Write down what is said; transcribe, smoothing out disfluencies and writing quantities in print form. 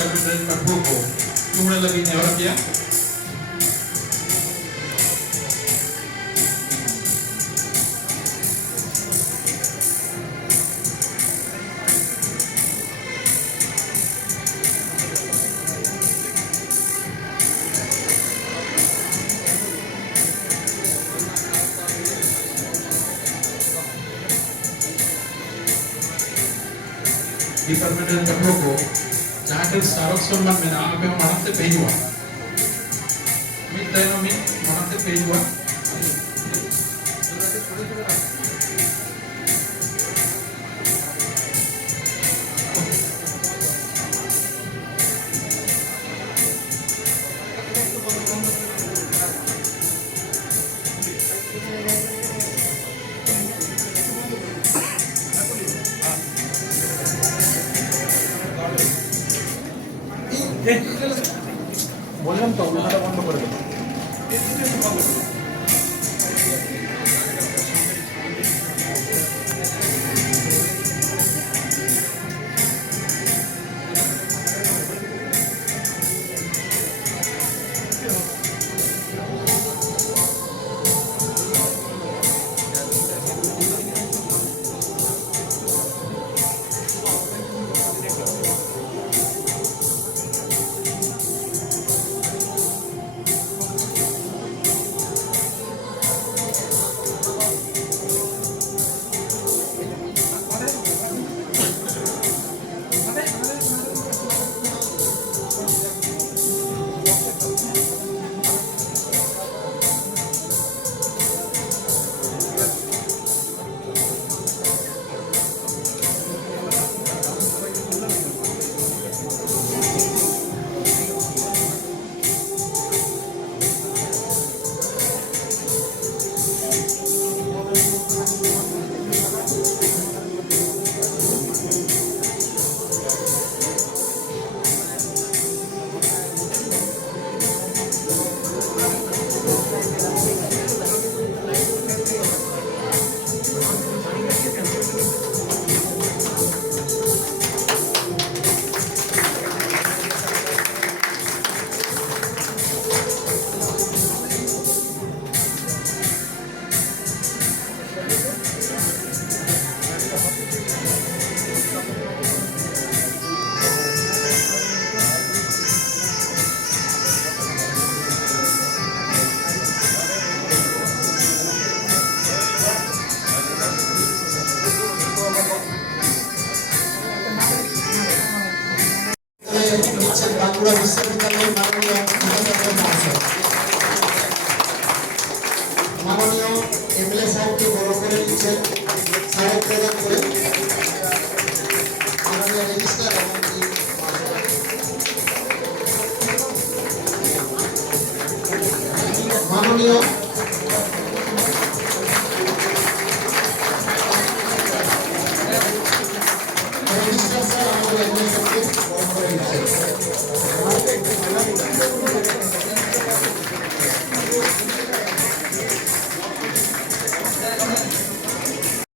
department tampoco una la línea ahora ya department tampoco jangan starok सम्मान में ना आप हम मनाते पेजुआ मिलता है ना मिल मनाते पेजुआ বললাম তো ওনাটা বন্ধ করে দেবো বাঁকুড়া বিশ্ববিদ্যালয়ের মাননীয় এমএলএ সাহেবকে বড় করে নিচ্ছেন সাহেব প্রদান করে মাননীয় রেজিস্ট্রার এবং মাননীয়